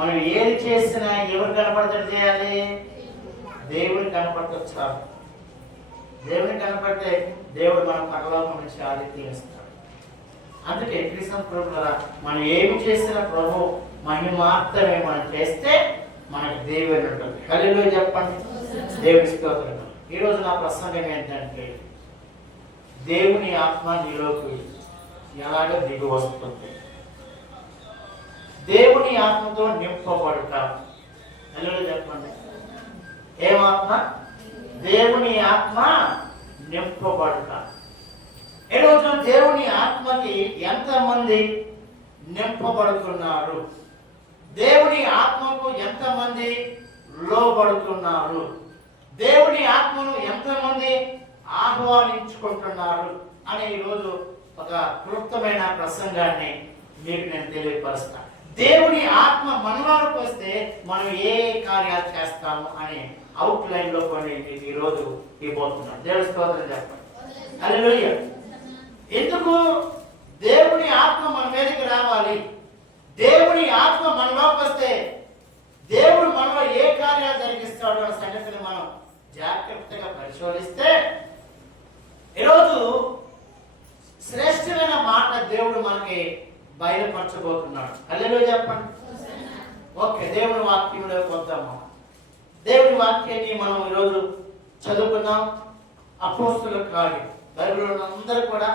మనం ఏది చేసినా ఎవరు కనపడతాడు చేయాలి? దేవుడు కనపడతాడు చాలు. దేవుని కనపడితే దేవుడు మన పరలోకం నుంచి ఆదిత్యం ఇస్తాడు. అందుకే క్రీస్తు ప్రభువులారా, మనం ఏమి చేసినా ప్రభు మహిమార్థమే మనం చేస్తే మనకు దేవుని ఉంటుంది. హల్లెలూయా చెప్పండి. దేవుని స్తోత్రం. ఈరోజు నా ప్రసంగం ఏంటంటే, దేవుని ఆత్మ నీలోకి ఎలాగ దిగి వస్తుంది, దేవుని ఆత్మతో నింపబడుట. హల్లెలూయా చెప్పండి. ఏమాత్మ? దేవుని ఆత్మ నింపబడుట. ఈరోజు దేవుని ఆత్మకి ఎంతమంది నింపబడుతున్నారు? దేవుని ఆత్మకు ఎంతమంది లోబడుతున్నారు? దేవుని ఆత్మను ఎంతమంది ఆహ్వానించుకుంటున్నారు అని ఈరోజు ఒక క్లుప్తమైన ప్రసంగాన్ని మీకు నేను తెలియపరుస్తాను. దేవుని ఆత్మ మనలోకి వస్తే మనం ఏ కార్యాలు చేస్తాము అని అవుట్ లైన్ లో కొన్ని మీకు ఈరోజు ఇవ్వబోతున్నాను. దేవుని స్తోత్రం చెప్పండి. హల్లెలూయా. ఎందుకు దేవుని ఆత్మ మన మీదకి రావాలి? దేవుని ఆత్మ మనలోకి వస్తే దేవుడు మనలో ఏ కార్యాలు జరిగిస్తాడు అనే సంగతిని మనం జాగ్రత్తగా పరిశోధిస్తే ఈరోజు శ్రేష్టమైన మాట దేవుడు మనకి బయలుపరచబోతున్నాడు. హల్లెలూయా చెప్పండి. ఓకే, దేవుని వాక్యంలోకి వద్దాము. దేవుని వాక్యాన్ని మనం ఈరోజు చదువుకుందాం. అపోస్తలుల కార్యం, బైబిల్లో అందరూ కూడా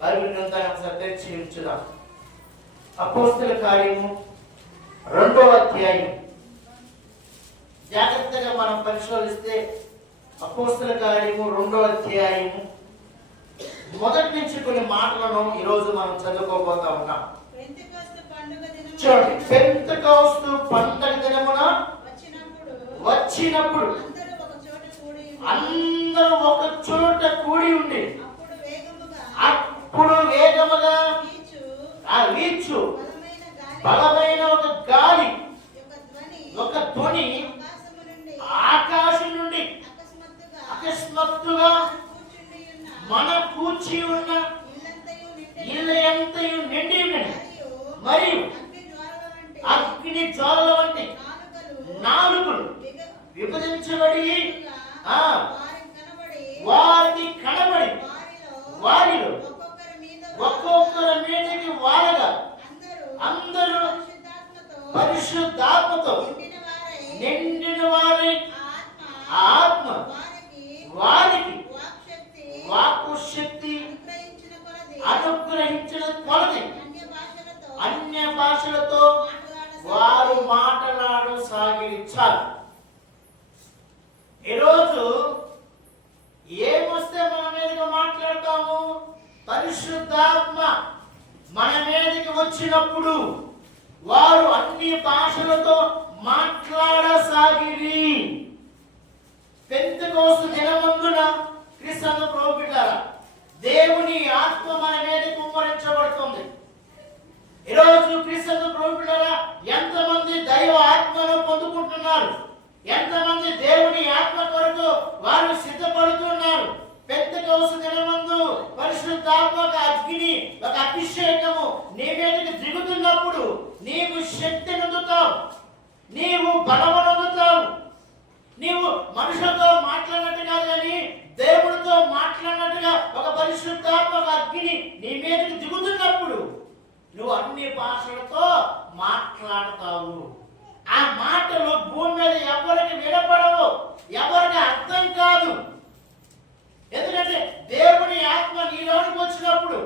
బైబిల్ గ్రంథాన్ని ఒకసారి తెరిచి ఉంచుదాం. అపోస్తలుల కార్యము 2వ అధ్యాయం జాగ్రత్తగా మనం పరిశోధిస్తే, అపోస్తలుల కార్యము 2వ అధ్యాయము మొదటి నుంచి కొన్ని మాటలను ఈరోజు మనం చదువుకోబోతా ఉన్నాం. చూడండి, పెంతెకొస్తు పండగ దినమున వచ్చినప్పుడు అందరూ ఒక చోట కూడి ఉండి, అప్పుడు వేగముగా వీచు బలమైన ఒక గాలి, ఒక ధ్వని ఆకాశం నుండి అకస్మాత్తుగా మన కూర్చి ఉన్న ఇల్లు ఎంతయు నిండి ఉన్నది. మరియు అగ్ని జ్వాలల వంటి నాలుకలు విభజించబడి వారికి కనబడి వారిలో ఒక్కొక్కరి మీదకి వారగా అందరూ పరిశుద్ధాత్మతో నిండిన వారి ఆత్మ వారికి వాక్కు శక్తి అనుగ్రహించిన కొలది అన్య భాషలతో వారు మాట్లాడసాగించారు. ఈరోజు ఏమొస్తే మన మీదకి మాట్లాడతాము? పరిశుద్ధాత్మ మన మీదకి వచ్చినప్పుడు వారు అన్ని భాషలతో మాట్లాడసాగిరి. పెంతెకొస్తు దినమందున క్రీస్తు ప్రభువులారా, దేవుని ఆత్మ మన మీదకి కుమ్మరించబడుతుంది. ఈరోజు క్రీస్తు ప్రభువులారా, ఎంతమంది దైవ ఆత్మను పొందుకుంటున్నారు? ఎంతమంది దేవుని ఆత్మ కొరకు వారు సిద్ధపడుతున్నారు? పెంతెకొస్తు దినమందు పరిశుద్ధాత్మ ఒక అగ్ని, ఒక అభిషేకము నీ మీదకి దిగుతున్నప్పుడు నీవు శక్తి పొందుతావు, నీవు బలము పొందుతావు. నీవు మనుషులతో మాట్లాడినట్టుగా కానీ దేవుడితో మాట్లాడినట్టుగా ఒక పరిశుద్ధాత్మ ఒక అగ్ని నీ మీదకి దిగుతున్నప్పుడు నువ్వు అన్ని భాషలతో మాట్లాడతావు. ఆ మాటలు భూమి మీద ఎవరికి వినపడవు, ఎవరికి అర్థం కాదు. ఎందుకంటే దేవుని ఆత్మ నీలోనికి వచ్చినప్పుడు,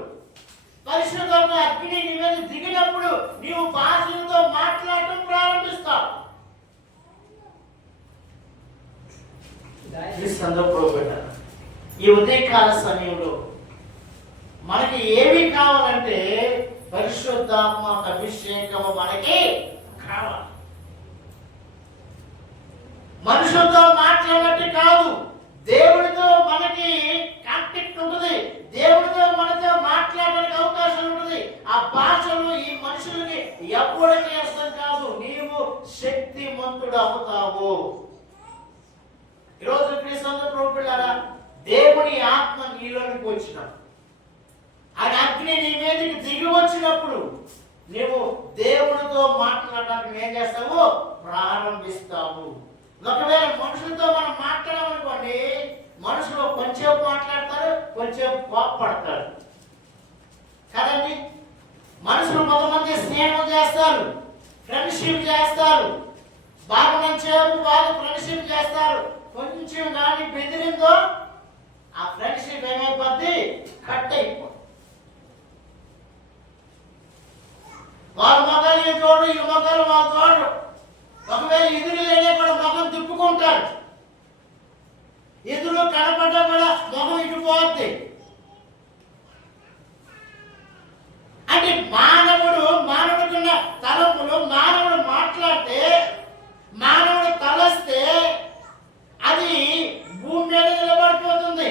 పరిశుద్ధ అగ్ని నీ మీద దిగినప్పుడు నీవు భాషలతో మాట్లాడటం ప్రారంభిస్తావు. ఈ ఉదయకాల సమయంలో మనకి ఏమి కావాలంటే పరిశుద్ధాత్మ అభిషేకము మనకి కావాలి. మనుషులతో మాట్లాడినట్టు కాదు, దేవుడితో మనకి కాంటాక్ట్ ఉంటుంది, దేవుడితో మనతో మాట్లాడడానికి అవకాశం ఉంటుంది. ఆ భాషలు ఈ మనుషులకి ఎప్పటికీ అర్థం కాదు. నీవు శక్తిమంతుడు అవుతావు. ఈరోజు క్రీస్తు ప్రభువులారా, దేవుని ఆత్మ నీలోనికి వచ్చినప్పుడు, ఆ అగ్ని నీ మీదకి దిగి వచ్చినప్పుడు నీవు దేవుడితో మాట్లాడడానికి ఏం చేస్తావు? ప్రారంభిస్తావు. ఒకవేళ మనుషులతో మనం మాట్లాడామనుకోండి, మనుషులు కొంచెం మాట్లాడతారు, కొంచెం కోప్పడతారు కదండి. మనుషులు కొంతమంది స్నేహం చేస్తారు, ఫ్రెండ్షిప్ చేస్తారు, బాగా ఫ్రెండ్షిప్ చేస్తారు. కొంచెం కానీ బెదిరిందో ఆ ఫ్రెండ్షిప్ ఏమైపోద్ది? కట్ అయిపోతుంది. వాళ్ళ మొక్కలు ఈ తోడు, ఈ మొక్కలు వాళ్ళ తోడు. ఒకవేళ ఎదురు లేనే కూడా ముఖం తిప్పుకుంటారు. ఎదురు కనపడ్డా కూడా ముఖం ఇటుపోద్ది. అంటే మానవుడుకున్న తలంపులు, మానవుడు మాట్లాడితే, మానవుడు తలస్తే అది భూమి మీద నిలబడిపోతుంది.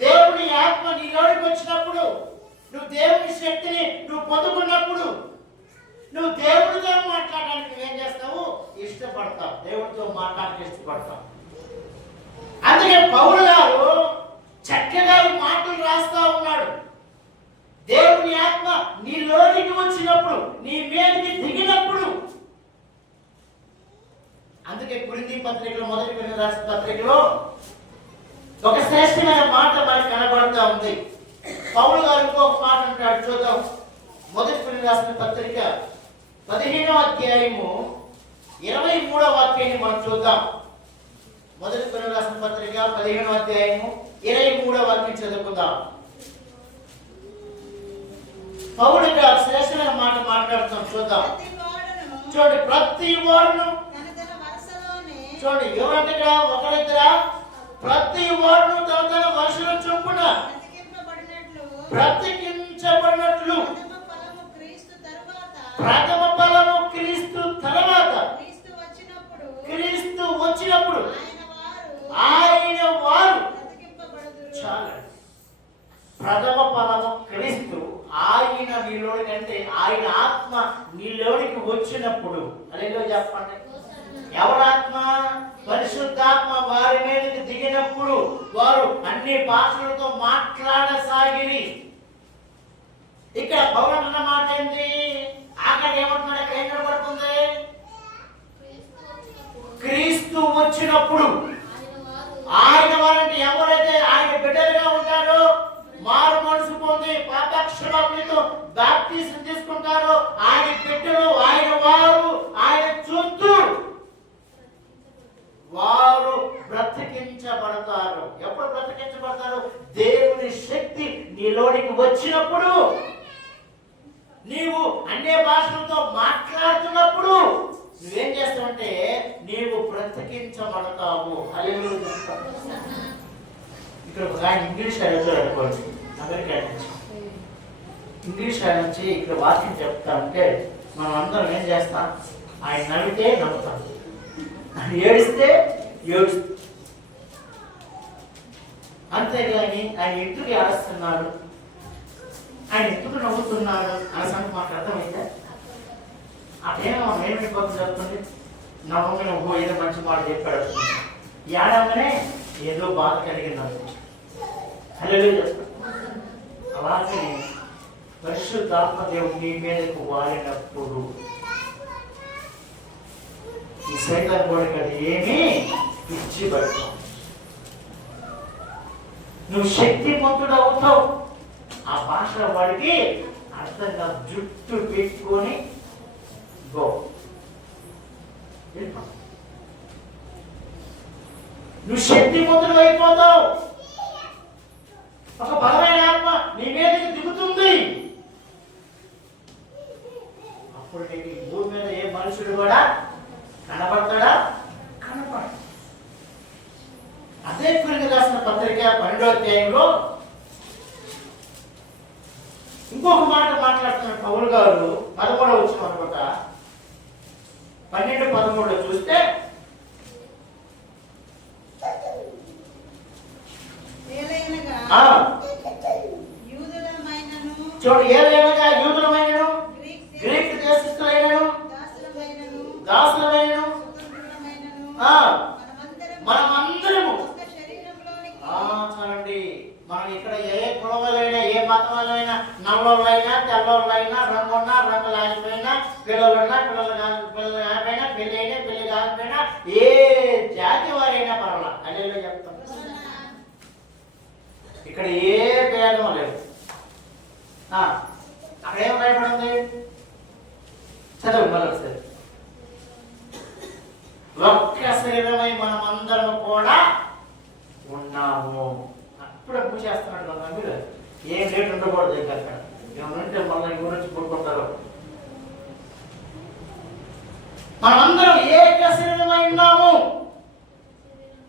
దేవుని ఆత్మ నీలోకి వచ్చినప్పుడు, నువ్వు దేవుని శక్తిని నువ్వు పొందుకున్నప్పుడు, నువ్వు దేవుడితో మాట్లాడడానికి ఏం చేస్తావు? ఇష్టపడతావు. దేవుడితో మాట్లాడడానికి ఇష్టపడతావు. అందుకే పౌలు గారు చక్కగా ఈ మాటలు రాస్తా ఉన్నాడు. దేవుని ఆత్మ నీలోనికి వచ్చినప్పుడు, నీ మీదకి దిగినప్పుడు. అందుకే కొరింథీ పత్రికలో, మొదటి కొరింథీ రాసిన పత్రికలో ఒక శ్రేష్టమైన మాట మనకి కనబడతా ఉంది. పౌలు గారు ఇంకొక మాట అంటాడు, చూద్దాం. మొదటి కొరింథీ రాసిన పత్రిక 15వ అధ్యాయము 23వ వాక్యాన్ని మనం చూద్దాం. మొదటి కొరింథీ రాసిన పత్రిక 15వ అధ్యాయము 23వ వాక్యం చదువుకుందాం. పౌలు గారు శ్రేష్టమైన మాట మాట్లాడుతాం, చూద్దాం. చూడండి, ప్రతి వాడును, చూడండి ఎవరంటే ఒకరిద్దరా? ప్రతి వాడును తన వరుసలో చొప్పున బ్రతికించబడినట్లు, ప్రథమ ఫలము క్రీస్తు తర్వాత, క్రీస్తు వచ్చినప్పుడు ఆయన వారు చాలా. ప్రథమ ఫలము క్రీస్తు, ఆయన నీలోనికి, అంటే ఆయన ఆత్మ నీలోనికి వచ్చినప్పుడు. అదేంటో చెప్పండి. ఎవరాత్మ? పరిశుద్ధాత్మ వారి మీదకి దిగినప్పుడు వారు అన్ని భాషలతో మాట్లాడసాగిరి. ఇక్కడ పౌలు అన్న మాట ఏంటి? అక్కడ ఏమంటున్నాడు? ఎక్కడ ఏం కనబడుతుంది? క్రీస్తు వచ్చినప్పుడు ఆయన వారంటే ఎవరైతే ఆయన బిడ్డలుగా ఉంటారో, మారు మనసు పొంది పాపక్షమాపణతో బాప్టిజం తీసుకుంటారో, ఆయన బిడ్డలు, ఆయన వారు, ఆయన చుట్టూ వారు బ్రతికించబడతారు. ఎప్పుడు బ్రతికించబడతారు? దేవుని శక్తి నీలోనికి వచ్చినప్పుడు, నీవు అన్య భాషలతో మాట్లాడుతున్నప్పుడు నువ్వేం చేస్తావంటే నీవు బ్రతికించబడతావు. హల్లెలూయా. ఇక్కడ ఒక ఆయన ఇంగ్లీష్ ఆయన అనుకోండి, అమెరికా నుంచి ఇంగ్లీష్ ఆయన నుంచి ఇక్కడ వాక్యం చెప్తా ఉంటే మనం అందరం ఏం చేస్తాం? ఆయన నవ్వితే నవ్వుతాం, ఆయన ఏడిస్తే ఏడుస్తాం. అంతేగాని ఆయన ఎందుకు ఏడుస్తున్నాడు, ఆయన ఎందుకు నవ్వుతున్నాడు అనే సంగతి మాకు అర్థమైందా? అదేమో ఏమైపోతుంది చెప్తుంది. నవ్వగానే ఓహో ఏదో మంచి మాట చెప్పాడు, ఏడవగానే ఏదో బాధ కలిగింది. హల్లెలూయా చెప్తాను. అలాగే పరిశుద్ధాత్మ దేవుడు నీ మీదకు వాడినప్పుడు ఈ సైతం కూడా అది ఏమీ పిచ్చి పడతావు, నువ్వు శక్తిమంతుడు అవుతావు. ఆ భాష వాడికి అర్థంగా జుట్టు పెట్టుకొని గో నువ్వు శక్తిమంతుడు అయిపోతావు. ఒక బలమైన ఆత్మ నీ మీదకి దిగుతుంది. అప్పుడు నీకు భూమి మీద ఏ మనుషుడు కూడా కనబడతాడా? కనబడ. అదే కొరింథీ రాసిన పత్రిక 12వ అధ్యాయంలో ఇంకొక మాట మాట్లాడుతున్న పౌలు గారు 13వ వచనం అనుకుంటా, 12-13 చూస్తే చూడు, ఏదైనా యూదులమైనను గ్రీక్ దేశస్థులైనను దాసులమైనను మనమందరము, చాలండి, మనం ఇక్కడ ఏ కులవాళ్ళైనా ఏ మతం వాళ్ళైనా నల్లోళ్ళైనా తెల్లోళ్ళైనా రంగున్నా రంగు లేకపోయినా పిల్లలున్నా పిల్లలు కాకపోయినా పెళ్ళి అయినా పెళ్లి కాకపోయినా ఏ జాతి వారైనా పర్వాలా అల్లెల్లో చెప్తాం. ఇక్కడ ఏ భేదం లేదు. అక్కడ ఏం భయపడింది చదువు మళ్ళీ ఒకసారి. ఒక్క శరీరమై మనమందరం కూడా ఉన్నాము. అప్పుడే పూజ చేస్తున్నాడు కదా మీరు. ఏం రేటు ఉండకూడదు ఇంకా అక్కడ ఏమంటే మళ్ళీ గురించి పుట్టుకుంటారు. మనమందరం ఏక శరీరమై ఉన్నాము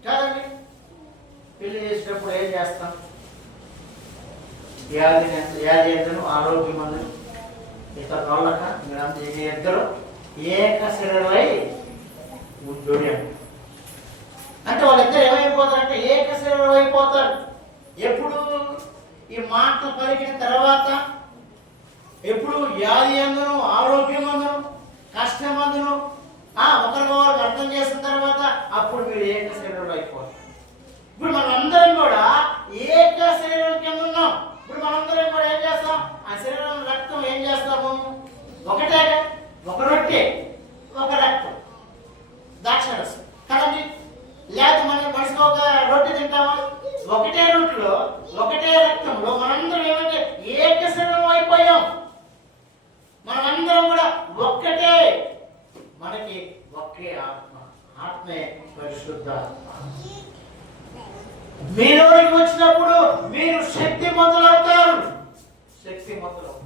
కదండి. పెళ్లి చేసేటప్పుడు ఏం చేస్తాం? వ్యాధి ఎంతను ఆరోగ్యమందు ఇతర వాళ్ళక మీరంతా ఇద్దరు ఏక శరీరమై ఉండుడి అంటే వాళ్ళిద్దరు ఏమైపోతారంటే ఏక శరీరం అయిపోతారు. ఎప్పుడు? ఈ మాటలు పలికిన తర్వాత, ఎప్పుడు వ్యాధి అందును ఆరోగ్యమందును కష్టమందును ఒకరికొకరికి అర్థం చేసిన తర్వాత అప్పుడు మీరు ఏక శరీరం అయిపోతారు. ఇప్పుడు మనందరం కూడా ఏక శరీరం కింద ఉన్నాం. ఇప్పుడు మనందరం కూడా ఏం చేస్తాం? ఆ శరీరం రక్తం ఏం చేస్తాము? ఒకటే, ఒక రొట్టె ఒక రక్తం ద్రాక్షరసం కదండి. లేదా మనం మనిషికి ఒక రొట్టె తింటామా? ఒకటే రొట్టెలో ఒకటే రక్తంలో మనందరం ఏమంటే ఏక శరీరం అయిపోయాం. మనమందరం కూడా ఒక్కటే, మనకి ఒకే ఆత్మ, ఆత్మే పరిశుద్ధ ఆత్మ. మీలోనికి వచ్చినప్పుడు మీరు శక్తి మొదలవుతారు. శక్తి మొదలవుతారు.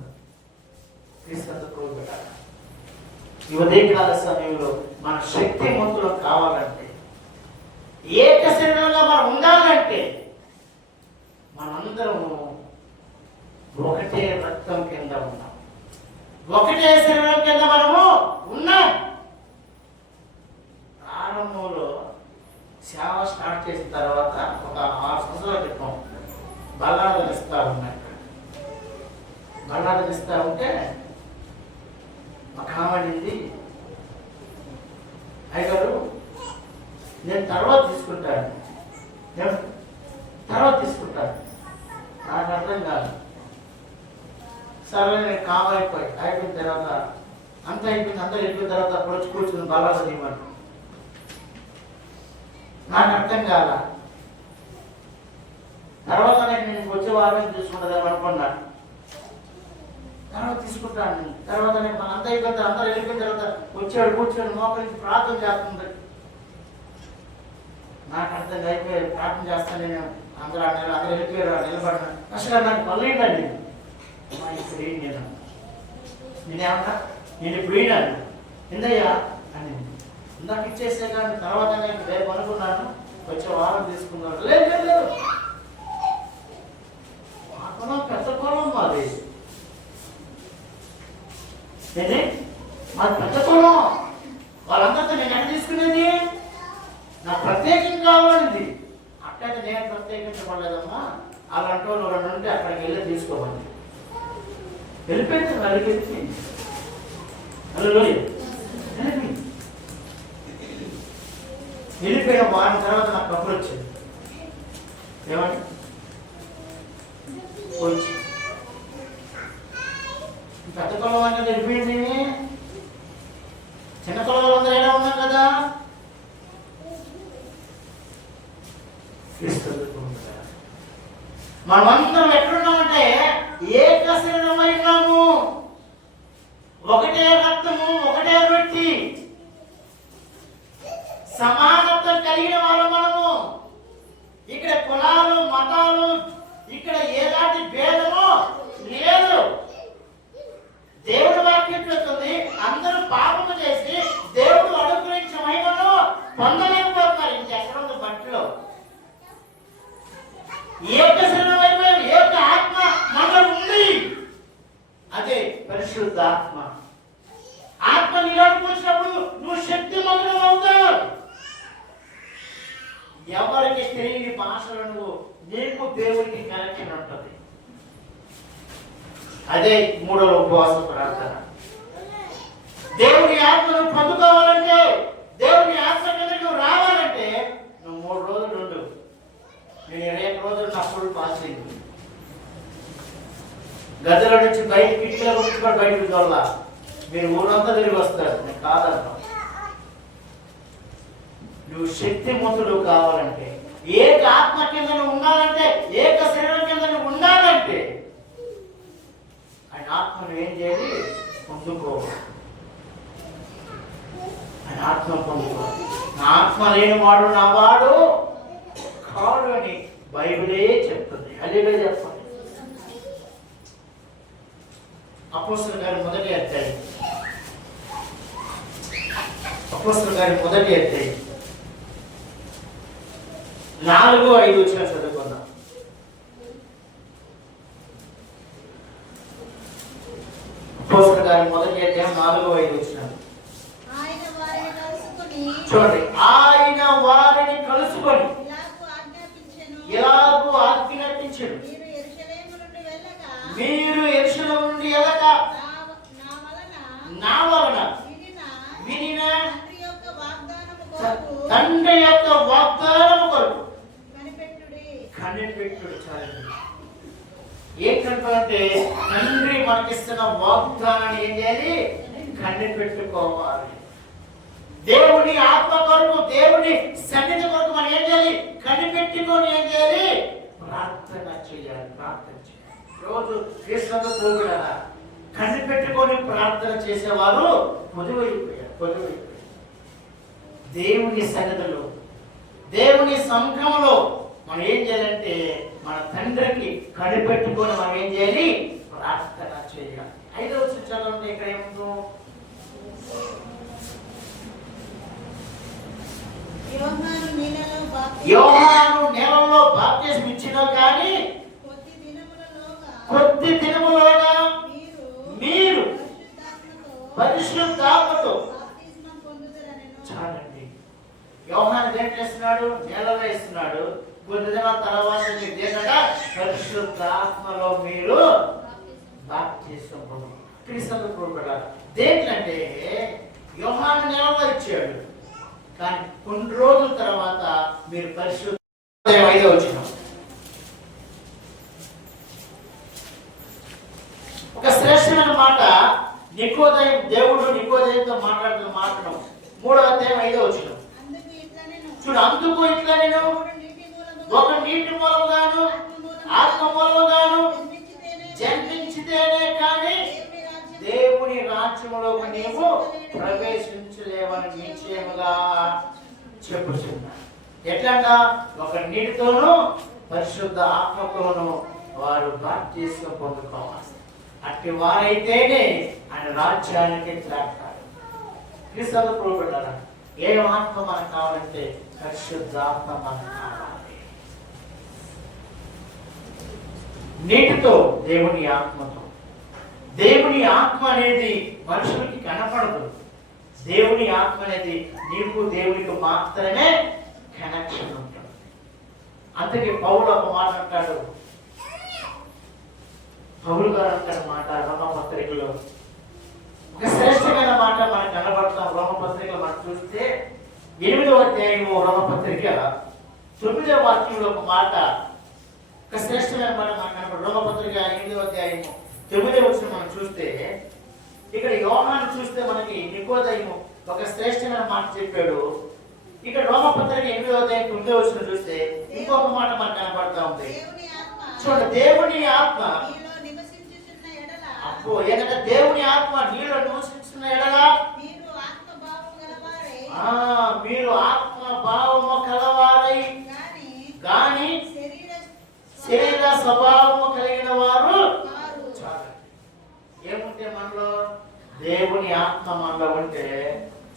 ఈ ఉదయకాల సమయంలో మన శక్తి మొదలు కావాలంటే, ఏక శరీరంగా మనం ఉండాలంటే మనందరము ఒకటే రక్తం కింద ఉన్నాం, ఒకటే శరీరం కింద మనము ఉన్నాం. ప్రారంభంలో సేవ స్టార్ట్ చేసిన తర్వాత ఒక 6 సంవత్సరాల క్రితం బల్లాదలు ఇస్తా ఉన్నాయి. బల్లాదలు ఇస్తా ఉంటే ఒక ఆమెడింది, అయ్యగారు నేను తర్వాత తీసుకుంటాను, నాకు అర్థం కాదు. సరే నేను అయిపోయిన తర్వాత అంతా అయిపోయిన తర్వాత అప్పుడు వచ్చి కూర్చుని బల్లాదలు ఇవ్వండి. నాకు అర్థం కాల. తర్వాత నేను వచ్చే వారం తీసుకుంటాను అనుకున్నా. తర్వాత తీసుకుంటాను. తర్వాత నేను మన అంతా అయిపోయిన అందరూ వెళ్ళిపోయిన తర్వాత వచ్చాడు కూర్చొని మోకరించి ప్రార్థన చేస్తుంది. నాకు అర్థం అయిపోయి ప్రార్థన చేస్తాను. నేను అందరూ వెళ్ళిపోయారు, నిలబడినా. అసలు నాకు పర్లేదండి. ఇప్పుడు ఏంటి నేనేమన్నా నేను ఇప్పుడు ఏంటాను ఎందయ్యా అని ఇందాక ఇచ్చేసే కానీ తర్వాత నేను రేపు అనుకున్నాను వచ్చే వారం తీసుకున్నాను. లేదు మా పెద్ద కులం మాది. ఏది మాది పెద్ద కులం. వాళ్ళందరితో నేను ఎక్కడ తీసుకునేది? నాకు ప్రత్యేకం కావాలండి. అట్లయితే నేను ప్రత్యేకించబడలేదమ్మా. అలాంటి వాళ్ళు 2 ఉంటే అక్కడికి వెళ్ళి తీసుకోమని వెళ్ళిపోయింది. వెళ్ళిపోయిన వారం తర్వాత నాకు కబురు వచ్చింది. ఏమని వచ్చి పెద్ద కులం అనేది వెళ్ళిపోయింది. చిన్న కులం అందరూ ఎలా ఉన్నాం కదా. మనమందరం ఎక్కడున్నామంటే ఏక శరీరమై ఉన్నాము, ఒకటే రక్తము, ఒకటే రొట్టి, సమానత్వం కలిగిన వాళ్ళం మనము. ఇక్కడ కులాలు మతాలు ఇక్కడ ఎలాంటి భేదము లేదు. దేవుడి వాక్యం చెప్తుంది అందరూ పాపము చేసి దేవుడు అనుగ్రహించిన మహిమను పొందలేకపోతున్నారు. ఇంకెక్కడ ఉంది బట్టలో? ఏక శరీరం అయిపోయాం, ఏక ఆత్మ మనలో ఉంది. అదే పరిశుద్ధ ఆత్మ. ఆత్మ నీలోకి వచ్చినప్పుడు నువ్వు శక్తి మంత్రం అవుతావు. ఎవరికి తెలియని భాషలను నీకు దేవుడికి కనెక్షన్ ఉంటుంది. అదే 3వ ఉపవాస ప్రార్థన. దేవుడి ఆత్మను పొందుకోవాలంటే, దేవుడి ఆత్మ కిందకు రావాలంటే నువ్వు 3 రోజులు ఉండు. నేను 21 రోజులు నా ఫుల్ ఫాస్టింగ్. గదిలో నుంచి బయట కిటికీలో ఉంచుకొని బయటకు చూడాల, మీరు ఊరంతా తిరిగి వస్తారు. నేను కాదన్నా, నువ్వు శక్తిమంతుడు కావాలంటే, ఏక ఆత్మ కింద నువ్వు ఉండాలంటే, ఏక శరీరం కింద నువ్వు ఉండాలంటే ఆయన ఆత్మను ఏం చేయాలి? పొందుకోవాలి. ఆయన ఆత్మ పొందుకోవాలి. నా ఆత్మ లేని వాడు నా వాడు కాడు అని బైబిలే చెప్తుంది. హల్లెలూయా చెప్పండి. అపోస్తలుల గారి మొదటి అధ్యాయం, అపోస్తలుల గారి మొదటి అధ్యాయం 4-5 వచ్చిన చదువుకుందాం. అపోస్తలుల గారి మొదటి అధ్యాయం 4-5 వచ్చిన చూడండి. ఆయన వారిని కలుసుకొని ఇలాగూ ఆజ్ఞాపించెను, మీరు యెరూషలేము నుండి వెళ్ళక నా వలన వినిన తండ్రి యొక్క వాగ్దానము కొరకు కనిపెట్టుడు. చాలండి. ఏంటంటే తండ్రి మనకిస్తున్న వాగ్దానాన్ని ఏం చేయాలి? కనిపెట్టుకోవాలి. దేవుని ఆత్మ కొరకు, దేవుని సన్నిధి కొరకు మనం ఏం చేయాలి? కనిపెట్టుకొని ఏం చేయాలి? ప్రార్థన చేయాలి. ప్రార్థన చేయాలి. రోజు కృష్ణుడు పోగుడా కనిపెట్టుకొని ప్రార్థన చేసేవారు పొదువైపోయారు. దేవుని సన్నిధిలో, దేవుని సంఘంలో మనం ఏం చేయాలంటే మన తండ్రికి కనిపెట్టుకొని మనం ఏం చేయాలి? ప్రార్థన చేయాలి. 5వ చదవండి. ఇక్కడ ఏముందో, యోహాను నెలలో బాప్తిస్మం ఇచ్చినా కానీ కొద్ది దినములోగా మీరు పరిశుద్ధాత్మతో. చాలండి. యోహాను దేంట్లో ఇస్తున్నాడు? నెలలో ఇస్తున్నాడు. కొద్ది దినాల తర్వాత మీకు ఏంటంటే పరిశుద్ధాత్మలో మీరు బాప్తిస్మం పొందుతారు. క్రీస్తు ప్రభువు దేంట్లంటే యోహాను నెలలో ఇచ్చాడు, కానీ కొన్ని రోజుల తర్వాత మీరు పరిశుద్ధ. 5వ వచనం, ఒక శ్రేష్టమైన మాట నికోదేము, దేవుడు నికోదేముతో మాట్లాడుతున్న మాటను 3వ అధ్యాయం 5వ వచనం చూడు. అందుకు ఇట్లా నేను ఒక నీటి మూలముగాను ఆత్మ మూలముగాను జన్మించితేనే కానీ దేవుని రాజ్యములోకి నీవు ప్రవేశించలేవని నిశ్చయముగా చెప్పుచున్నా. ఎట్లంట? ఒక నీటితోనూ పరిశుద్ధ ఆత్మతోనూ వారు బాప్తిస్మం పొందుకోవాలి. అట్టి వారైతేనే ఆయన రాజ్యానికి త్రాగుతారు. క్రీస్తు ప్రభువులారా, ఏ ఆత్మ మనకు కావాలంటే పరిశుద్ధాత్మ మనకు కావాలి. నీటితో, దేవుని ఆత్మతో. దేవుని ఆత్మ అనేది మనుషులకి కనపడదు. దేవుని ఆత్మ అనేది నీకు దేవునికి మాత్రమే కనెక్షన్ ఉంటుంది. అందుకే పౌలు ఒక మాట అంటాడు, పౌలు గారు అంటాడు మాట రోమపత్రికలో, ఒక శ్రేష్టమైన మాట మనకు కనబడతాం. రోమపత్రికలో మనం చూస్తే 8వ అధ్యాయము రోమపత్రిక 9వ వాక్యంలో ఒక మాట, ఒక శ్రేష్టమైన మాట మనకు కనబడు. రోమపత్రిక 8వ అధ్యాయము 9వ వచనం మనం చూస్తే, ఇక్కడ యోహాను చూస్తే మనకి నికోదేము ఒక శ్రేష్టమైన మాట చెప్పాడు. ఇక్కడ రోమపత్రిక 8వ అధ్యాయం 9వ వచనం చూస్తే ఇంకొక మాట మనకు కనబడతా ఉంది. చూడండి, దేవుని ఆత్మ అప్పో ఏదంటే దేవుని ఆత్మ నీలో నివసించిన ఎడల మీరు ఆత్మ భావము కలవారై గాని శరీర స్వభావము కలిగిన వారు. ఏముంటే మనలో దేవుని ఆత్మ మనలో ఉంటే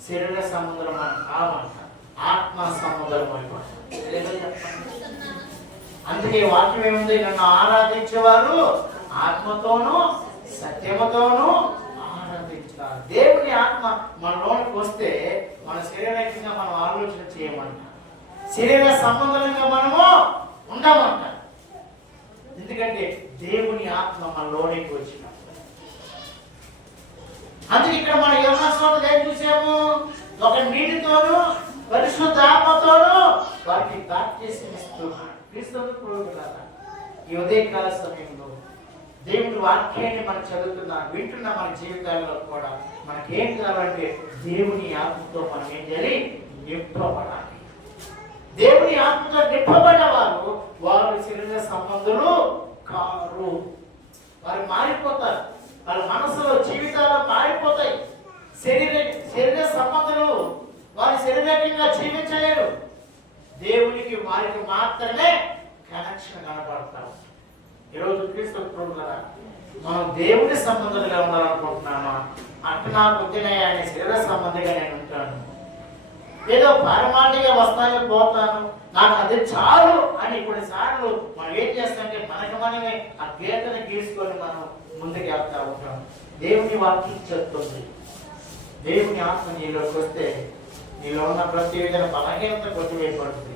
శరీర సముద్రం మనం కావంట, ఆత్మ సముద్రం అయిపోతుంది. అందుకే వాక్యం ఏముంది? నన్ను ఆరాధించేవారు ఆత్మతోనూ సత్యముతోనూ ఆరాధించాలి. దేవుని ఆత్మ మనలోనికి వస్తే మన శరీరంగా మనం ఆలోచన చేయమంట, శరీర సంబంధంగా మనము ఉండమంట. ఎందుకంటే దేవుని ఆత్మ మనలోనికి వచ్చిన. అందుకే ఇక్కడ మన యోహాను ఏం చూసాము? ఒక నీటితోనూ పరిశుద్ధ ఆత్మతోనూ వారికి బాప్తిస్మం ఇస్తున్నాడు. క్రీస్తు ప్రభువులారా, ఈ ఉదయకాల సమయంలో దేవుడి వాక్యాన్ని మనం వింటున్న మన జీవితాల్లో కూడా మనకి ఏం కావాలంటే దేవుని ఆత్మతో మనం ఏం చేయాలి? నింపబడాలి. దేవుని ఆత్మతో నింపబడ్డ వారు శరీర సంబంధులు కారు. వారు మారిపోతారు. వాళ్ళ మనసులో జీవితాలు మారిపోతాయి. శరీర సంబంధులు వారి శరీరంగా జీవించలేరు. దేవునికి వారికి మాత్రమే కనెక్షన్ కనబడతారు. ఈరోజు క్రీస్తు ప్రభువులారా, మనం దేవుని సంబంధులుగా ఉండాలనుకుంటున్నామా? అంటే నాకు వచ్చినాయి ఆయన శరీర సంబంధిగా నేను ఉంటాను, ఏదో పారమాటిగా వస్తాను పోతాను, నాకు అది చాలు అని కొన్నిసార్లు మనం ఏం చేస్తామంటే మనమే ఆ గీతను గీసుకొని మనం ముందుకు వెళ్తా ఉంటాం. దేవుని వాక్యం చెప్తుంది, దేవుని ఆత్మ నీలోకి వస్తే నీలో ఉన్న ప్రతి విధమైన బలహీనత కొట్టివేయబడుతుంది.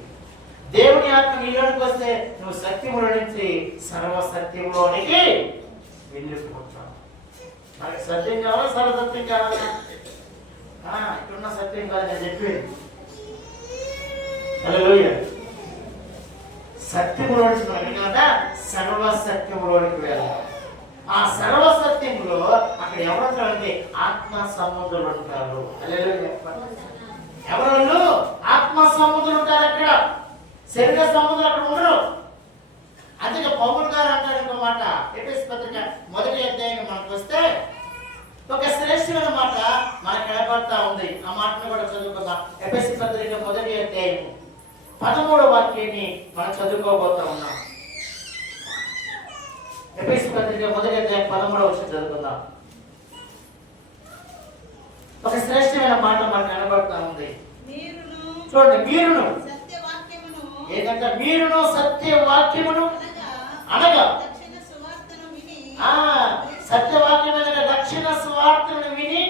దేవుని ఆత్మ నీలోకి వస్తే నువ్వు సత్యముల నుంచి సర్వసత్యంలోనికి వెళ్ళిపోతావు. మనకి సత్యం కావాలా? సర్వసత్యం కావాలా? ఇక్కడున్న సత్యం కాదు నేను చెప్పేది. హల్లెలూయా. సత్యములోంచి మనం కదా సర్వసత్యములోనికి వెళ్ళాలి. ఆ సర్వసత్యంలో అక్కడ ఎవరుంటారంటే ఆత్మ సంబంధులు ఉంటారు. ఎవరు? ఆత్మ సంబంధులు ఉంటారు. అక్కడ శరీర సంబంధులు అక్కడ ఉండరు. అందుకే పౌలు గారు అంటారు ఇంకో మాట, ఎఫెసీ పత్రిక 1వ అధ్యాయం మనకు వస్తే ఒక శ్రేష్టమైన మాట మనకు కనబడతా ఉంది. ఆ మాటను కూడా చదువుకుందాం. ఎఫెసీ పత్రిక 1వ అధ్యాయం 13వ వాక్యాన్ని మనం చదువుకోబోతా ఉన్నాం. ఎఫెసీ పత్రిక 1వ అధ్యాయం 13వ వచనం చదువుకుందాం. ఒక శ్రేష్టమైన మాట మనకు కనబడతా ఉంది. చూడండి, మీరును ఏదంటే మీరును సత్యవాక్యమును అనగా సత్యవాక్యమైన రక్షణ సువార్తను విని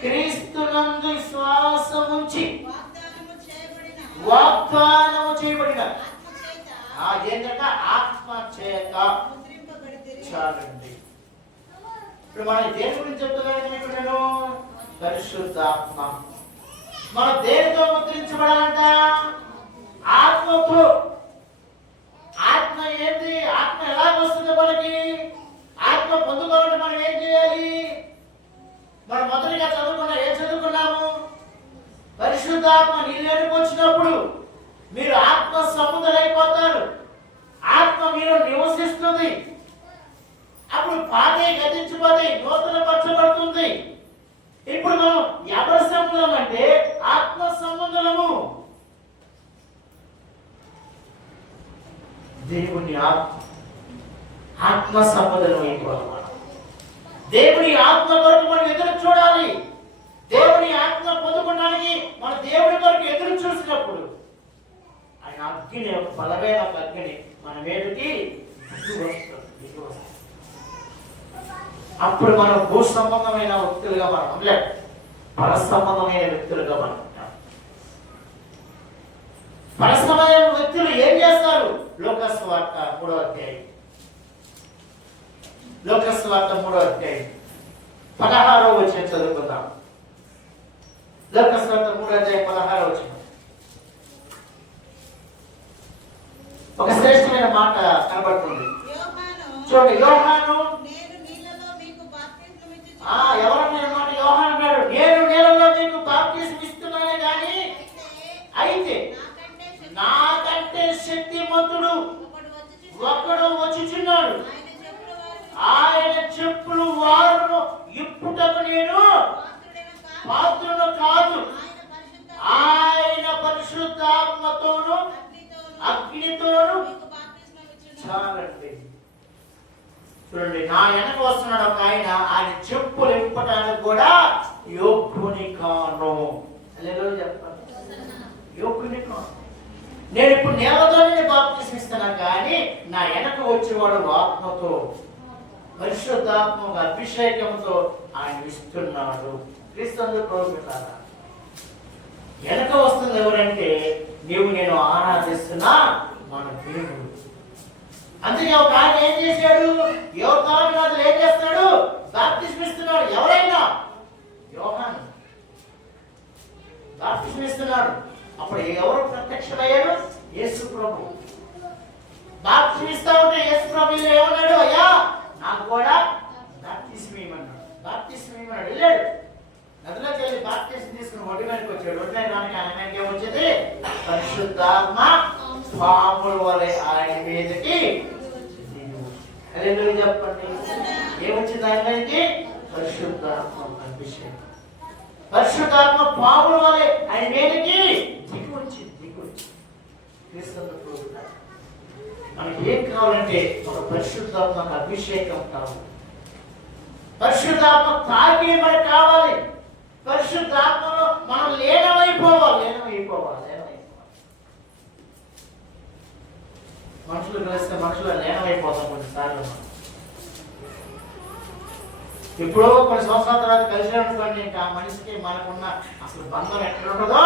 క్రీస్తునందు విశ్వాసముంచి వాగ్దానము చేయబడిన ఏంటంటే ఆత్మ చేత. చాలండి. ఇప్పుడు మన దేని గురించి చెప్తున్నాను మీకు నేను? పరిశుద్ధాత్మ. మనం దేనితో ముద్రించబడాలంట? ఆత్మతో. ఆత్మ ఏంటి? ఆత్మ ఎలా వస్తుంది మనకి? ఆత్మ పొందుకోవాలంటే మనం ఏం చేయాలి? మనం మొదటిగా ఏం చదువుకున్నాము? పరిశుద్ధాత్మ నీళ్ళకి వచ్చినప్పుడు మీరు ఆత్మ సముద్రులైపోతారు. ఆత్మ మీరు నివసిస్తుంది. అప్పుడు పాతే గతించిపోతే నూతన పరచబడుతుంది. ఇప్పుడు మనం ఎవరి సంబంధం అంటే ఆత్మ సంబంధము. దేవుని ఆత్మ సంబంధం అయిపోవాలి. దేవుని ఆత్మ కొరకు మనం ఎదురు చూడాలి. దేవుని ఆత్మ పొందుకోవడానికి మన దేవుని కొరకు ఎదురు చూసినప్పుడు ఆయన అగ్ని, ఒక బలమైన ఒక అగ్ని మన మీదకి వస్తుంది. అప్పుడు మనం భూ సంబంధమైన వ్యక్తులుగా మనం ఉండలేం, పర సంబంధమైన వ్యక్తులుగా మనం ఉంటాం. పర సంబంధమైన వ్యక్తులు ఏం చేస్తారు? లోకస్వార్త 3వ అధ్యాయం 16వ వచనం చదువుకుందాం. లోకస్వార్త 3వ అధ్యాయం 16వ వచనం. ఒక శ్రేష్టమైన మాట కనబడుతుంది. చూడండి, యోహాను ఎవరన్నా మాట యోహాను అన్నాడు, నేను నీళ్ళలో మీకు బాప్తిస్మం ఇస్తున్నానే కానీ అయితే నాకంటే శక్తిమంతుడు ఒకడు వచ్చుచున్నాడు, ఆయన చెప్పులు వారును ఇప్పుటకు నేను పాత్రను కాదు, ఆయన పరిశుద్ధాత్మతోను అగ్నితోను. చాలండి. చూడండి, నా వెనక వస్తున్నాడు ఒక ఆయన చెప్పులు ఇప్పటానికి కూడా యోగ్యుని కాను. యోగ్యుని కాను. నేను ఇప్పుడు నేలతోనే బాప్తిస్మం ఇస్తున్నా కానీ నా వెనక వచ్చేవాడు ఆత్మతో, పరిశుద్ధాత్మ అభిషేకంతో ఆయన ఇస్తున్నాడు. క్రీస్తు ప్రభువులారా, వెనక వస్తుంది ఎవరంటే నీవు నేను ఆరాధిస్తున్నా మన దేవుడు. అందుకే ఒక ఆయన ఏం చేశాడు? యోహాను ఏం చేస్తాడు? బాప్తిస్మం ఇస్తున్నాడు. ఎవరైనా యోహాను బాప్తిస్మం ఇస్తున్నాడు. అప్పుడు ఎవరు ప్రత్యక్షమయ్యాడు? యేసు ప్రభు. బాప్తిస్మం ఇస్తా ఉంటే యేసు ప్రభువు ఏమన్నాడు? అయ్యా నాకు కూడా బాప్తిస్మం ఇవ్వమన్నాడు. బాప్తిస్మం ఇవ్వమన్నాడు. వెళ్ళాడు నదిలోకి వెళ్ళి బాప్తిస్మం తీసుకుని ఒడ్డు మీదకి వచ్చాడు. ఒడ్డు మీద రానికి ఆయన మీదకి ఏమొచ్చింది? పరిశుద్ధాత్మ పాముల వలె ఆయన మీదకి చెప్పండి. ఏమొచ్చింది ఆయన మీదకి? పరిశుద్ధాత్మ అభిషేకం. పరిశుద్ధాత్మ పాముల వలె ఆయన మీదకి దిగి వచ్చింది. మనకి ఏం కావాలంటే ఒక పరిశుద్ధాత్మ అభిషేకం కావాలి. పరిశుద్ధాత్మ తాకి మనకు కావాలి. పరిశుద్ధాత్మలో మనం లీనమైపోవాలి. మనుషులు కలిస్తే మనుషులు లీనమైపోతాం కొన్నిసార్లు. ఇప్పుడు కొన్ని సంవత్సరాల తర్వాత కలిసినటువంటి ఇంకా ఆ మనిషికి మనకున్న అసలు బంధం ఎక్కడ ఉంటుందో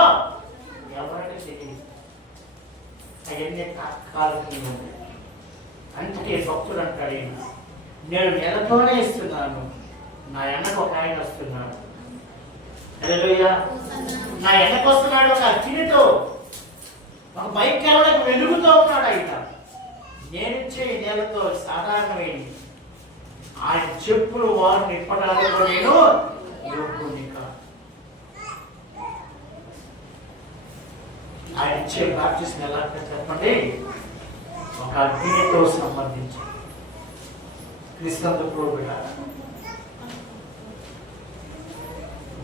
ఎవరంటే తెలియదు. అవన్నీ తాత్కాలికంగా ఉంటాయి. అందుకే భక్తుడు అంటాడు, నేను నెలతోనే ఇస్తున్నాను, నా వెనక ఒక ఆయన వస్తున్నాడు. హల్లెలూయా. నా వెనక వస్తున్నాడు ఒక అగ్నితో, ఒక బైక్ కెమెరాకు వెలుగుతూ ఉన్నాడు. ఆయన నేనిచ్చే ఈ నెలతో సాధారణమైంది. ఆయన చెప్పులు వారిని ఇప్పటానికి నేను యోగ్యుని కాదు. ఆయన ఇచ్చే బాప్తిస్మం ఎలా చెప్పండి? ఒక అగ్నితో సంబంధించి. క్రీస్తు ప్రభువు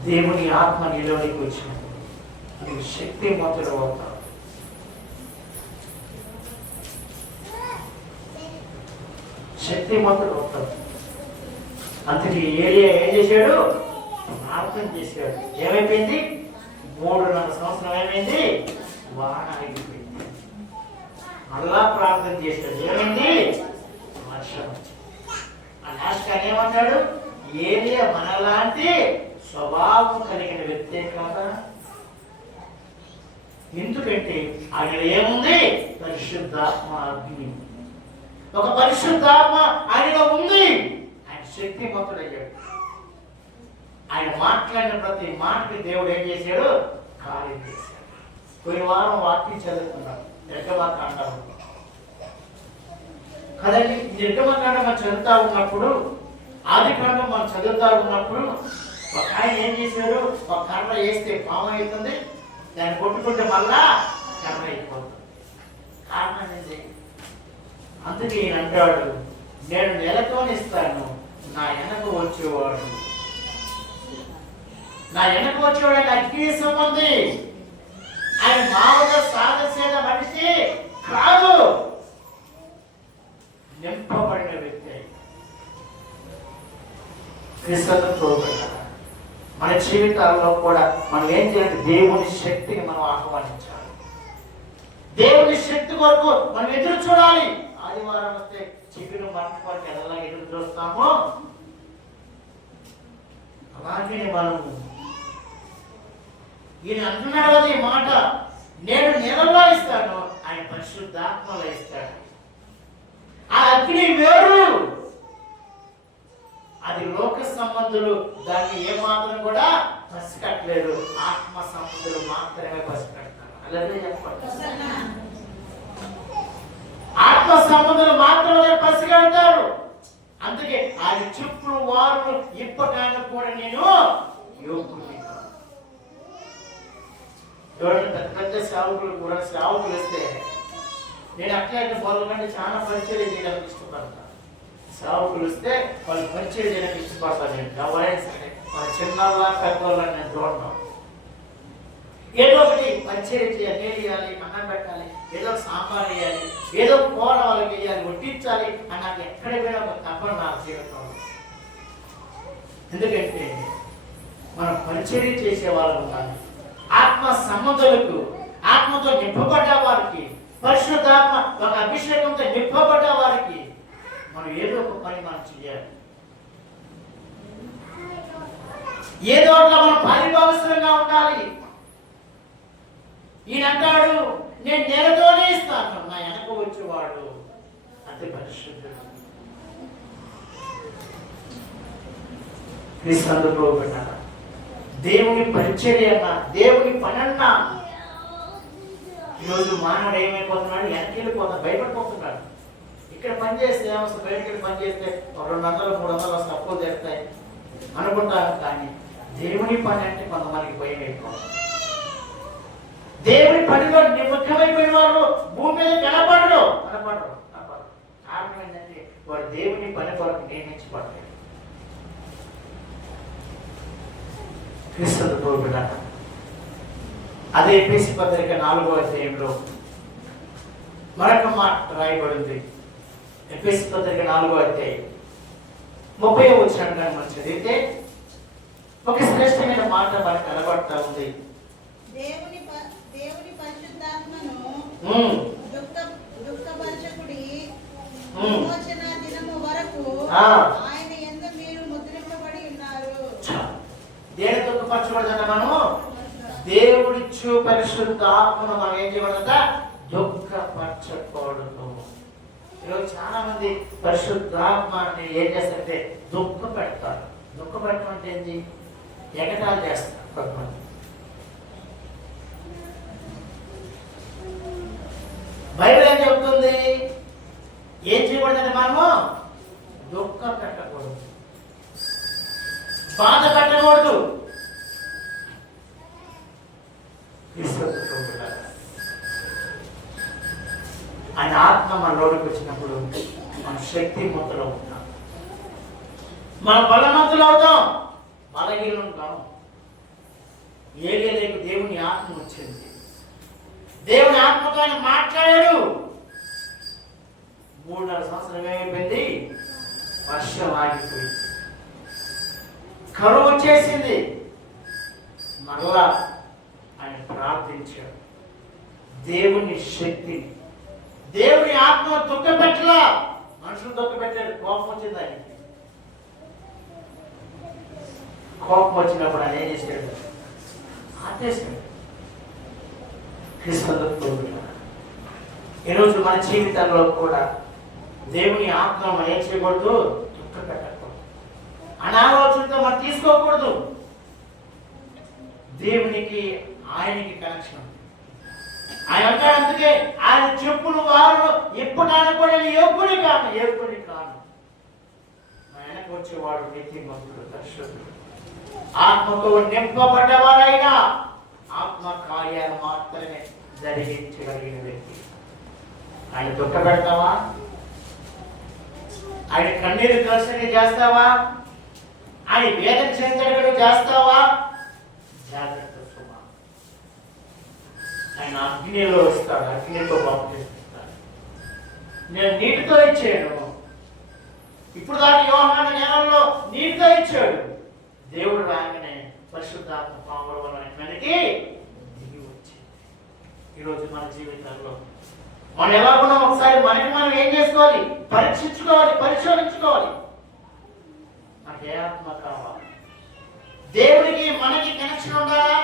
దేవుని ఆత్మ నీలోనికి వచ్చినప్పుడు నీకు శక్తిమంతుడు అవుతావు. శక్తిమంతుడు అవుతావు. అందుకే ఏలియా ఏం చేశాడు? ప్రార్థన చేశాడు. ఏమైపోయింది? 3.5 సంవత్సరం ఏమైంది? వాన అయిపోయింది. మళ్ళా ప్రార్థన చేశాడు. ఏమైంది? వర్షం. లాస్ట్ కానీ ఏమన్నాడు? ఏలియా మనలాంటి స్వభావం కలిగిన వ్యక్తే కాదా? ఎందుకంటే ఆయన ఏముంది? పరిశుద్ధాత్మ అగ్ని. ఒక పరిశుద్ధాత్మ ఆయనలో ఉంది. ఆయన శక్తిమంతుడయ్యాడు. ఆయన మాట్లాడిన ప్రతి మాటకి దేవుడు ఏం చేశాడు? కార్యం చేశాడు. కొన్ని వారం వాక్యం చదువుకున్నాం. నిర్గమకాండం కదండి. నిర్గమకాండం మనం చదువుతా ఉన్నప్పుడు, ఆదికాండం మనం చదువుతా ఉన్నప్పుడు ఒక ఆయన ఏం చేశాడు? ఒక కర్ర వేస్తే పాము అవుతుంది, దాన్ని కొట్టుకుంటే మళ్ళా కర్ర అయిపోతుంది. కారణం ఏంటి? అందుకే ఈయన అంటాడు, నేను నెలతోనిస్తాను, నా వెనక వచ్చేవాడు అగ్ని సంబంధి. ఆయన మామూలుగా సాగసేద మనిషి కాదు, నింపబడిన వ్యక్తి. క్రీస్తు మన జీవితాల్లో కూడా మనం ఏం చేయాలి? దేవుని శక్తిని మనం ఆహ్వానించాలి. దేవుని శక్తి కొరకు మనం ఎదురు చూడాలి. ఆదివారం వస్తే చిగురు మరణ కొరకు ఎలా ఎదురు చూస్తామో అలాగే మనము ఈయన అంటున్నాడు కదా ఈ మాట, నేను నెలలో ఇస్తాను, ఆయన పరిశుద్ధాత్మలో ఇస్తాడు. ఆ అగ్ని వేరు, అది లోక సంబంధులు దాన్ని ఏమాత్రం కూడా పసికట్టలేదు. ఆత్మ సంబంధులు మాత్రమే పసికడతారు. అలాగే చెప్పండి. ఆత్మ సంబంధులు మాత్రమే పసిగడతారు. అందుకే ఆయన చెప్పులు వారు ఇప్పటానికి కూడా నేను యోగ్యుని. ఎవరైనా పెద్ద పెద్ద సేవకులు కూడా సేవకులు వస్తే నేను అట్లాంటి వాళ్ళ కంటే చాలా పరిచయం చేయడానికి ఇష్టపడతాను. సేవకులు వస్తే వాళ్ళు పరిచయం చేయడానికి ఇష్టపడతాను. నేను ఎవరైనా సరే మన చిన్నవాళ్ళ పెద్దవాళ్ళ నేను చూడను. ఏదో ఒకటి పరిచయం చేయాలి, నీళ్ళు వేయాలి, అన్నం పెట్టాలి, ఏదో సాంబార్ వేయాలి, ఏదో కూర వాళ్ళకి వేయాలి, వడ్డించాలి అని నాకు ఎక్కడ కూడా ఒక తప్పని నాకు జీవితం. ఎందుకంటే మనం పరిచయం చేసే వాళ్ళు ఉండాలి. ఆత్మ సంబంధులకు, ఆత్మతో నింపబడ్డ వారికి, పరిశుద్ధాత్మ ఒక అభిషేకంతో నింపబడ్డ వారికి మనం ఏదో ఒక పని మనం చేయాలి. ఏదో ఒకటి మనం పారిభాగస్వరంగా ఉండాలి. ఈయన అంటాడు, నేను నెలతోనే ఇస్తాను, నా వెనక వచ్చేవాడు అతి పరిశుద్ధుడు. దేవుని పరిచర్య అన్నా, దేవుని పని అన్నా, ఈరోజు మానవుడు ఏమైపోతున్నాడు? వెనక్కి వెళ్ళిపోతున్నాడు, భయపడిపోతున్నాడు. ఇక్కడ పని చేస్తే ఏమొస్తుంది, బయటకి పని చేస్తే 200 300 వస్తే అప్పులు తెస్తాయి అనుకుంటారు. కానీ దేవుని పని అంటే కొంతమందికి భయం ఎక్కువ. దేవుని పనిలో నిమగ్నమైపోయిన వాళ్ళు భూమి మీద కనపడరు. కారణం ఏంటంటే వాడు దేవుని పని కొరకు నియమించబడలేదు. క్రీస్తు ప్రభువుల అదే ఎఫెసీ పత్రిక 4వ అధ్యాయంలో మరొక మాట రాయబడింది. ఎఫెసీ పత్రిక 4వ అధ్యాయం 30వ వచనాన్ని మనం చదివితే ఒక శ్రేష్టమైన మాట మనకు కనబడతా ఉంది. దేవుని పరిశుద్ధాత్మను దుఃఖపరచకుడి విమోచన దినము వరకు ఆయన యందు మీరు ముద్రింపబడి ఉన్నారు. దేని దుఃఖపరచబడదట? మనము దేవుడిచ్చు పరిశుద్ధ ఆత్మను మనం ఏం చేయబడదట? దుఃఖపరచకూడదు. ఈరోజు చాలా మంది పరిశుద్ధాత్మని ఏం చేస్తారంటే దుఃఖ పెడతారు. దుఃఖ పెట్టడం అంటే ఏంటి? ఎగటాలు చేస్తారు కొంతమంది. బైబిల్ ఏం చెప్తుంది? ఏం చేయకూడదంటే మనము దుఃఖ పెట్టకూడదు, బాధ పెట్టకూడదు. ఆయన ఆత్మ మన లోనికి వచ్చినప్పుడు మన శక్తిమంతులు అవుతాం, మన బలవంతులు అవుతాం, బలహీనం కాము. ఏలియాకు దేవుని ఆత్మ వచ్చింది. దేవుని ఆత్మతో ఆయన మాట్లాడాడు. 3.5 సంవత్సరం ఏమైపోయింది? వర్షం ఆగిపోయింది, కరువు వచ్చేసింది. మరలా ఆయన ప్రార్థించాడు. దేవుని శక్తి, దేవుని ఆత్మ దుఃఖపెట్టలా. మనుషులు దుఃఖపెట్టాడు. కోపం వచ్చింది ఆయనకి. కోపం వచ్చినప్పుడు ఆయన ఏం చేశాడు? ఆపేశాడు. ఈరోజు మన జీవితంలో కూడా దేవుని ఆత్మ మనం ఏం చేయకూడదు? దుఃఖపెట్టకూడదు. అనాలోచనతో మనం తీసుకోకూడదు. దేవునికి ఆయనకి కనెక్షన్. ఆయన అంటాడు, అందుకే ఆయన చెప్పులు వారు ఎప్పుడైనా కూడా ఎప్పుడు కాను. ఆయనకు వచ్చేవాడు నీతిమంతుడు, పరిశుద్ధుడు, ఆత్మతో నింపబడ్డవారైనా ఆత్మ కార్యాలు మాత్రమే జరిగించగలిగిన వ్యక్తి. ఆయన దుఃఖ పెడతావా? ఆయన కన్నీరు దర్శనం చేస్తావా? ఆయన వేదన చెందడం చేస్తావా? జాగ్రత్త సుమా. ఆయన అగ్నిలో ఇస్తాడు, అగ్నితో బాప్తిస్తాడు. నేను నీటితో ఇచ్చాను. ఇప్పుడు దాని యోహాన జ్ఞానంలో నీటితో ఇచ్చాడు. దేవుడు రాగానే పరిశుద్ధాత్మ పాముల వల్ల మనకి దిగి వచ్చింది. ఈరోజు మన జీవితంలో మనం ఎలా ఉన్నాం ఒకసారి మనకి మనం ఏం చేసుకోవాలి? పరీక్షించుకోవాలి, పరిశోధించుకోవాలి. మనకి ఏ ఆత్మ కావాలి? దేవుడికి మనకి కనెక్షన్ ఉండాలా?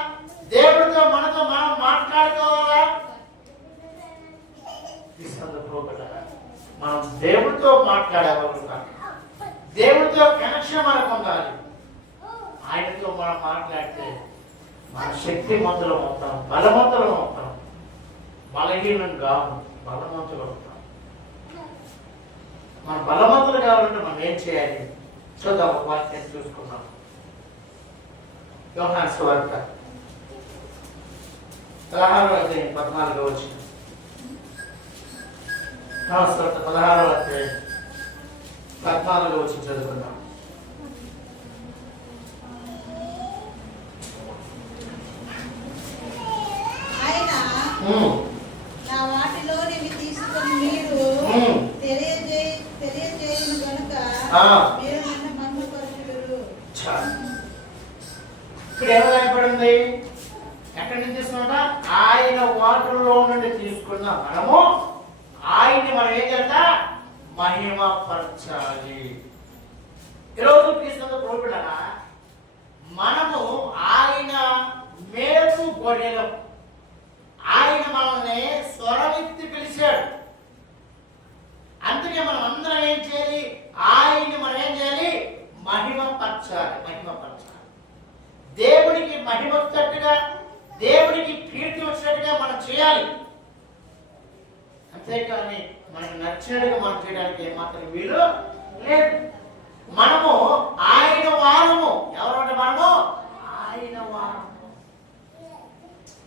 దేవుడితో మనతో మనం మాట్లాడుకోవాలా? మనం దేవుడితో మాట్లాడగలుగుతాం. దేవుడితో కనెక్షన్ మనకు ఉండాలి. ఆయనతో మనం మాట్లాడితే మన శక్తిమంతులం అవుతాం, బలవంతులం అవుతాం. బలహీనం కాదు, బలవంతులు అవుతాం. మన బలవంతులు కావాలంటే మనం ఏం చేయాలి? చూద్దాం. ఒక వాక్యం చూసుకున్నాం. యోహాను సువార్త 16వ అధ్యాయం 14వ వచనం. యోహాను సువార్త 16వ అధ్యాయం 14వ వచనం చదువుకుందాం. నా వాటిలోనివి తీసుకొని మీరు తెలియజేయను కనుక మీరు నన్ను మహిమపరచుదురు. ఇక్కడ ఏమో కనపడింది? ఎక్కడి నుంచి తీసుకున్నా? ఆయన వాటిలో నుండి తీసుకున్న మనము ఆయన్ని మనం ఏం చేస్తా? మహిమపరచాలి. ఈరోజు క్రీస్తు ప్రభువులారా, మనము ఆయన మేలు గొర్రెలం. ఆయన మనల్ని స్వరమెత్తి పిలిచాడు. అందుకే మనం అందరం ఏం చేయాలి? ఆయన్ని మనం ఏం చేయాలి? మహిమపరచాలి. దేవునికి మహిమ వచ్చేట్టుగా, దేవునికి కీర్తి వచ్చేట్టుగా మనం చేయాలి. అంతేకాని మనకు నచ్చినట్టుగా మనం చేయడానికి ఏమాత్రం వీలు లేదు. మనము ఆయన వారము. ఎవరంటే మనము ఆయన వారము.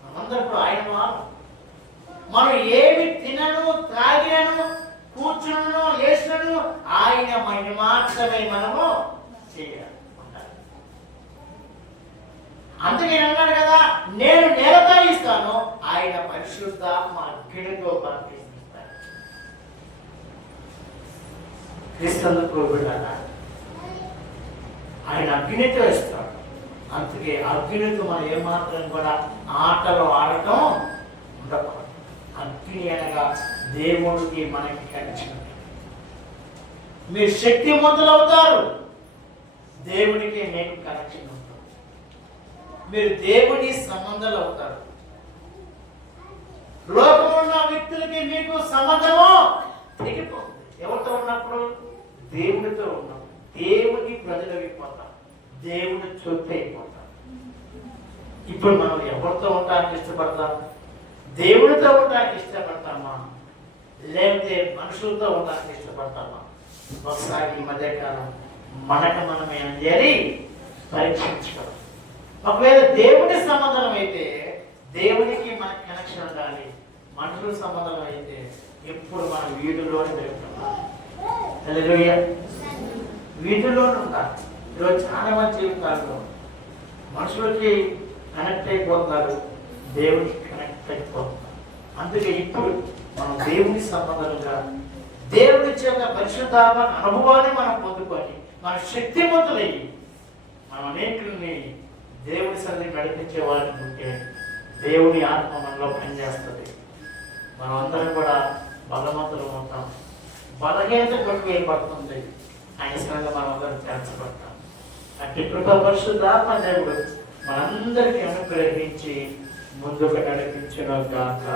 మనందరూ ఇప్పుడు ఆయన వారం. మనం ఏమి తినను, త్రాగినను, కూర్చును, లేచినను ఆయన మహిమ మాత్రమే మనము చేయాలి. అందుకే అన్నాడు కదా, నేను నేలతో ఇస్తాను, ఆయన పరిశుద్ధాత్మ అగ్నితో పంపిస్తాను. క్రీస్తుకు బిడ్డలారా, ఆయన అగ్నితో ఇస్తాడు. అందుకే అగ్నితో మనం ఏమాత్రం కూడా ఆటలు ఆడటం ఉండకూడదు. అగ్ని అనగా దేవుడికి మనకి కనెక్షన్. మీరు శక్తివంతులు అవుతారు, దేవుడికి మీకు కనెక్షన్ ఉంటుంది. మీరు దేవుని సంబంధాలు అవుతారు. లోకంలో ఉన్న వ్యక్తులకి మీకు సంబంధము తెగిపోతుంది. ఎవరితో ఉన్నప్పుడు? దేవుడితో ఉన్నాం. దేవుని ప్రజలు అయిపోతాం, దేవుని చొత్తు అయిపోతాం. ఇప్పుడు మనం ఎవరితో ఉండడానికి ఇష్టపడతాం? దేవుడితో ఉండడానికి ఇష్టపడతామా, లేకపోతే మనుషులతో ఉండడానికి ఇష్టపడతామా? ఒకసారి ఈ మధ్యకాలం మనకు మనం ఏం చేయాలి? పరీక్షించుకోవాలి. ఒకవేళ దేవుని సంబంధం అయితే దేవునికి మనకు కనెక్షన్ ఉండాలి. మనుషుల సంబంధం అయితే ఎప్పుడు మనం వీధుల్లోనే తిరుగుతున్నాం. హల్లెలూయా. వీధుల్లోనే ఉంటారు. ఈరోజు చాలా మంది జీవితాల్లో మనుషులకి కనెక్ట్ అయిపోతున్నారు, దేవునికి కనెక్ట్ అయిపోతున్నారు. అందుకే ఇప్పుడు మనం దేవుని సంబంధంగా దేవుడి యొక్క పరిశుద్ధాత్మ అనుభవాన్ని మనం పొందుకొని మన శక్తివంతులయ్యి మనం అనేకుల్ని దేవుడి సన్నిధిని నడిపించే వారిని ఉంటే దేవుని ఆత్మ మనలో పనిచేస్తుంది. మనం అందరం కూడా బలవంతులు ఉంటాం. బలహీనత కొరకు ఏర్పడుతుంది, ఆయన సన్నిధిలో మనం అందరం చేర్చబడతాం. అట్టి కృప పరిశుద్ధాత్మ దేవుడు మనందరికీ అనుగ్రహించి ముందుకు నడిపించును గాక.